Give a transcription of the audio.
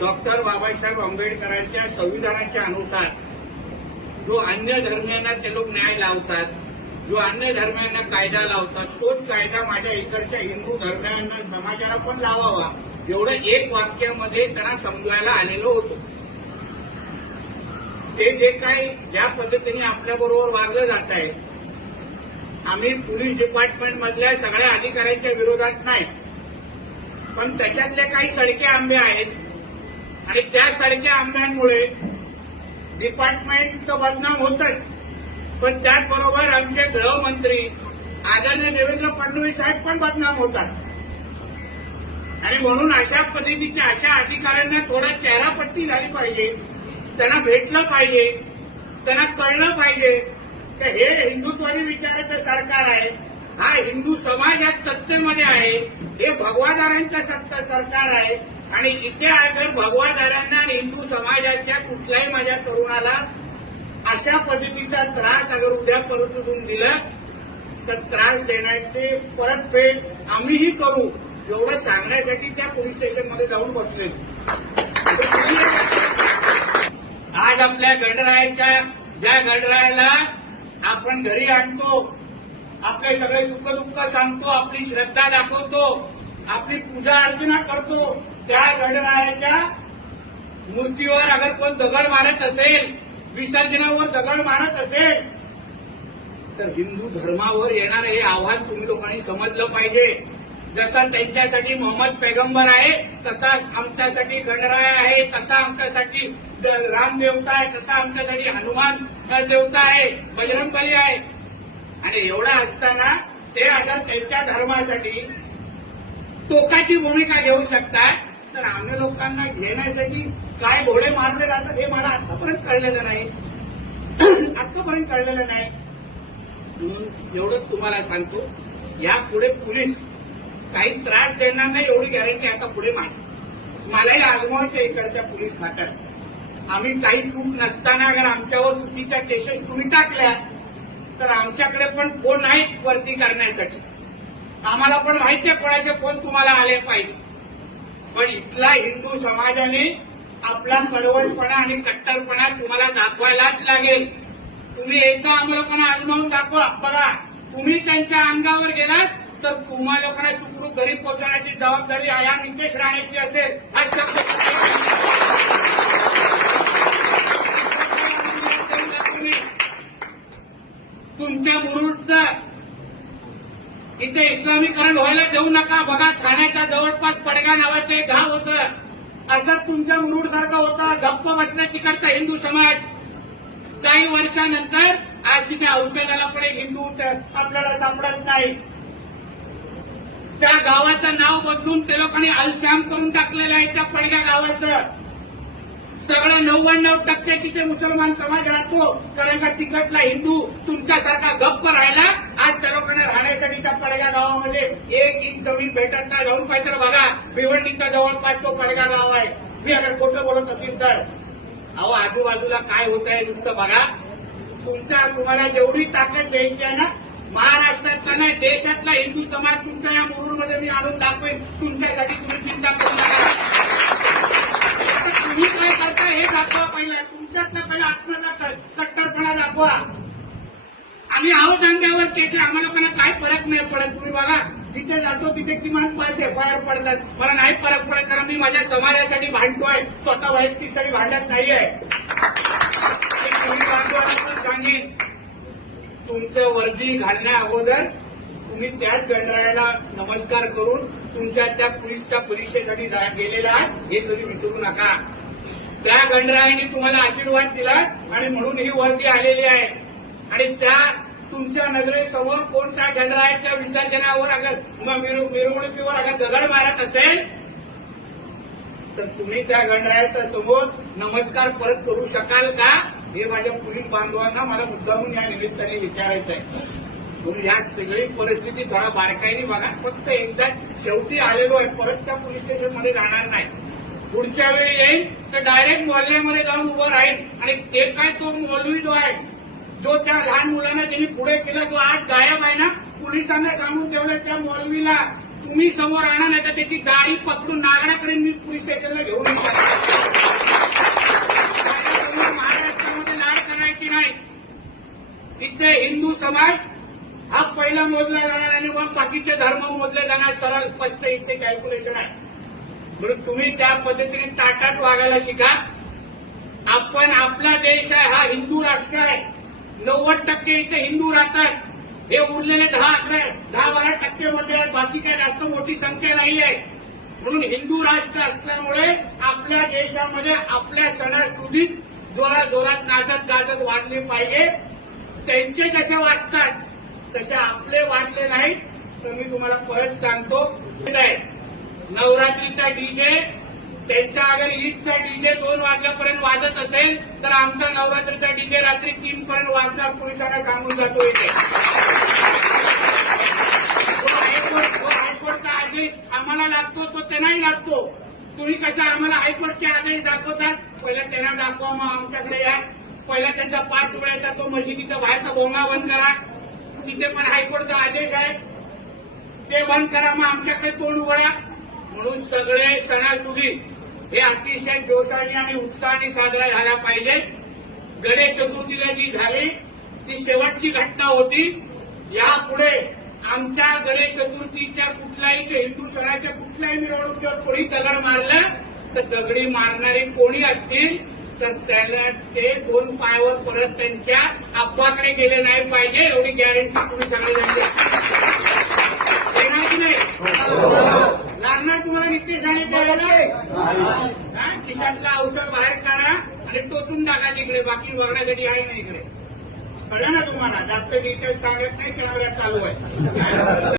Doctor Babasaheb आंबेडकरांच्या संविधानाच्या अनुसार जो अन्य धर्मियांना ते लोक न्याय लावतात, जो अन्य धर्मियांना कायदा लावतात, तोच कायदा माझ्या इकडच्या हिंदू धर्मियांना समाजाला पण लावावा, एवढं एक वाक्यामध्ये त्यांना समजवायला आलेलं होतं. ते जे काही ज्या पद्धतीने आपल्याबरोबर वागलं जात आहे, आम्ही पोलीस डिपार्टमेंट मधल्या सगळ्या अधिकाऱ्यांच्या विरोधात नाही, पण त्याच्यातले काही सडके आंबे आहेत आणि त्या सडक्या आंब्यांमुळे डिपार्टमेंट तर बदनाम होतच, पण त्याचबरोबर आमचे गृहमंत्री आदरणीय देवेंद्र फडणवीस साहेब पण बदनाम होतात. आणि म्हणून अशा पद्धतीच्या अशा अधिकाऱ्यांना थोडा चेहरापट्टी झाली पाहिजे, त्यांना भेटलं पाहिजे, त्यांना कळलं पाहिजे की हे हिंदुत्वादी विचाराचं सरकार आहे, हा हिंदू समाज या सत्तेमध्ये आहे, हे भगवादारांचं सरकार आहे आणि इथे अगर भगवादारांना आणि हिंदू समाजाच्या कुठल्याही माझ्या तरुणाला अशा पद्धतीचा त्रास अगर उद्या परतून दिलं तर त्रास देण्याची परतफेड आम्हीही करू, एवढं सांगण्यासाठी त्या पोलीस स्टेशनमध्ये जाऊन बसले. आज आपल्या गणरायाच्या ज्या गणरायाला आपण घरी आणतो, आपले सगळे सुखदुःख सांगतो, आपली श्रद्धा दाखवतो, आपली पूजा अर्चना करतो, त्या गणरायाच्या मूर्तीवर अगर कोण दगड मारत असेल, विसर्जनावर दगड मारत असेल, तर हिंदू धर्मावर येणारं हे आव्हान तुम्ही लोकांनी समजलं पाहिजे. जसा त्यांच्यासाठी मोहम्मद पैगंबर आहे, तसा आमच्यासाठी गणराय आहे, तसा आमच्यासाठी राम देवता आहे, तसा आमच्यासाठी हनुमान देवता आहे, बजरंगबली आहे. आणि एवढा असताना ते अगर त्यांच्या धर्मासाठी टोकाची भूमिका घेऊ शकतात, तर आम्ही लोकांना घेण्यासाठी काय घोडे मारले जातात हे मला आतापर्यंत कळलेलं नाही. म्हणून एवढंच तुम्हाला सांगतो, यापुढे पोलीस काही त्रास देणार नाही एवढी गॅरंटी आता पुढे मलाही आजमावच्या इकडच्या पोलीस खात्यात. आम्ही काही चूक नसताना अगर आमच्यावर चुकीच्या केसेस तुम्ही टाकल्या तर आमच्याकडे पण फोन आहेत वरती करण्यासाठी. आम्हाला पण माहिती आहे कोणाचे फोन तुम्हाला आले पाहिजे, पण इथला हिंदू समाजाने आपला कडवटपणा आणि कट्टरपणा तुम्हाला दाखवायलाच लागेल. तुम्ही एकदा आम्हाला लोकांना आजमावून दाखवा. बघा, तुम्ही त्यांच्या अंगावर गेलात तर तुम्हा लोकांना सुखरूप घरी पोहोचवण्याची जबाबदारी आया निकेश राणेची असेल. हा शब्द तुमच्या मुरुडचं इथे इस्लामीकरण व्हायला देऊ नका. बघा, ठाण्याच्या जवळपास पडगा नावाचं एक गाव होतं, असंच तुमच्या मुरुड सारखं होता. गप्प बसला तिकडचा हिंदू समाज. काही वर्षानंतर आज तिथे औषधाला पण एक हिंदू आपल्याला सापडत नाही. त्या गावाचं नाव बदलून ते लोकांनी अलश्याम करून टाकलेलं आहे. त्या पडग्या गावाचं सगळं 99% तिथे मुसलमान समाज राहतो, कारण का तिकडला हिंदू तुमच्यासारखा गप्प राहिला. आज त्या लोकांना राहण्यासाठी त्या पडग्या गावामध्ये एक इंच जमीन भेटत नाही. जाऊन पाहिजे तर बघा, भिवंडीच्या जवळपास तो पडगा गाव आहे. मी अगर खोटं बोलत असेल तर अहो, आजूबाजूला काय होत आहे नुसतं बघा. तुम्हाला जेवढी ताकद द्यायची आहे ना, महाराष्ट्रातला नाही देशातला हिंदू समाज तुमच्या या मुरुडमध्ये मी आणून दाखवेन. तुमच्यासाठी तुम्ही चिंता करू नका. तुम्ही काय करता हे दाखवा पहिला. तुमच्यातला पहिला आत्मचा कट्टरपणा दाखवा. आम्ही आहोत अंगावर केसे, आम्हाला लोकांना काय फरक नाही पडत. तुम्ही बघा, जिथे जातो तिथे किमान 5 FIR पडतात. मला नाही फरक पडत, कारण मी माझ्या समाजासाठी भांडतोय, स्वतः वैयक्तिकसाठी भांडत नाहीये. सांगेन, तुमचं वर्दी घालण्या अगोदर तुम्ही त्याच गणरायाला नमस्कार करून तुमच्या त्या पोलीसच्या परीक्षेसाठी गेलेला आहात हे कधी विसरू नका. त्या गणरायाने तुम्हाला आशीर्वाद दिला आणि म्हणून ही वर्दी आलेली आहे. आणि त्या तुमच्या नजरेसमोर कोणत्या गणरायाच्या विसर्जनावर अगर मिरवणुकीवर अगर दगड मारत असेल तर तुम्ही त्या गणरायाच्या समोर नमस्कार परत करू शकाल का, हे माझ्या पोलीस बांधवांना मला मुद्दामून या निमित्ताने विचारायचं आहे. म्हणून या सगळी परिस्थिती थोडा बारकाईने बघा. फक्त एकदा शेवटी आलेलो आहे, परत त्या पोलीस स्टेशनमध्ये जाणार नाही. पुढच्या वेळी येईल तर डायरेक्ट मोहल्ल्यामध्ये जाऊन उभं राहील. आणि ते काय तो मौलवी जो आहे, जो त्या लहान मुलांना त्यांनी पुढे केला, जो आज गायब आहे ना, पोलिसांना सांगून ठेवलं त्या मौलवीला तुम्ही समोर आणा, नाही तर त्याची गाडी पकडून नागडा करेन मी पोलीस स्टेशनला घेऊन येतो. म्हणून तुम्ही त्या पद्धतीने ताटात वागायला शिका. आपण आपला देश आहे, हा हिंदू राष्ट्र आहे. 90% इथे हिंदू राहतात. हे उरलेले 10-12% मध्ये आहेत. बाकी काय जास्त मोठी संख्या नाही आहे. म्हणून हिंदू राष्ट्र असल्यामुळे आपल्या देशामध्ये आपल्या सणासुदीत जोरात नाचत गाजत वाजले पाहिजे. त्यांचे जसे वाजतात तसे आपले वाजले नाहीत. तर मी तुम्हाला परत सांगतो, नवरात्रीचा डीजे त्यांचा अगर ईदचा डीजे 2 वाजल्यापर्यंत वाजत असेल तर आमचा नवरात्रीचा डीजे रात्री 3 पर्यंत वाजणार. पोलिसांना सांगून जातो इथे. हायकोर्टचा आदेश आम्हाला लागतो तो त्यांनाही लागतो. तुम्ही कसा आम्हाला हायकोर्टचे आदेश दाखवतात, पहिला त्यांना दाखवा, मग आमच्याकडे या. पहिला त्यांचा 5 वेळेचा तो मशिदीचा बाहेरचा भोंगा बंद करा. तिथे पण हायकोर्टचा आदेश आहे, ते बंद करा, मग आमच्याकडे तोंड उघडा. म्हणून सगळे सणासुदी हे अतिशय जोशाने आणि उत्साहाने साजरा झाला पाहिजे. गणेश चतुर्थीला जी झाली ती शेवटची घटना होती. यापुढे आमच्या गणेश चतुर्थीच्या कुठल्याही हिंदू सणाच्या कुठल्याही मिरवणुकीवर कोणी दगड मारलं तर दगडी मारणारे कोणी असतील तर त्याला ते 2 पायावर परत त्यांच्या अब्बाकडे गेले नाही पाहिजे, एवढी गॅरंटी तुम्ही सगळे देणार की नाही? लागणार तुम्हाला निश्चित झाले द्यायला. खिशातलं औषध बाहेर काढा आणि टोचून टाका तिकडे. बाकी बघण्यासाठी आहे ना इकडे. कळलं ना तुम्हाला? जास्त डिटेल्स सांगत नाही, कॅमेरा चालू आहे.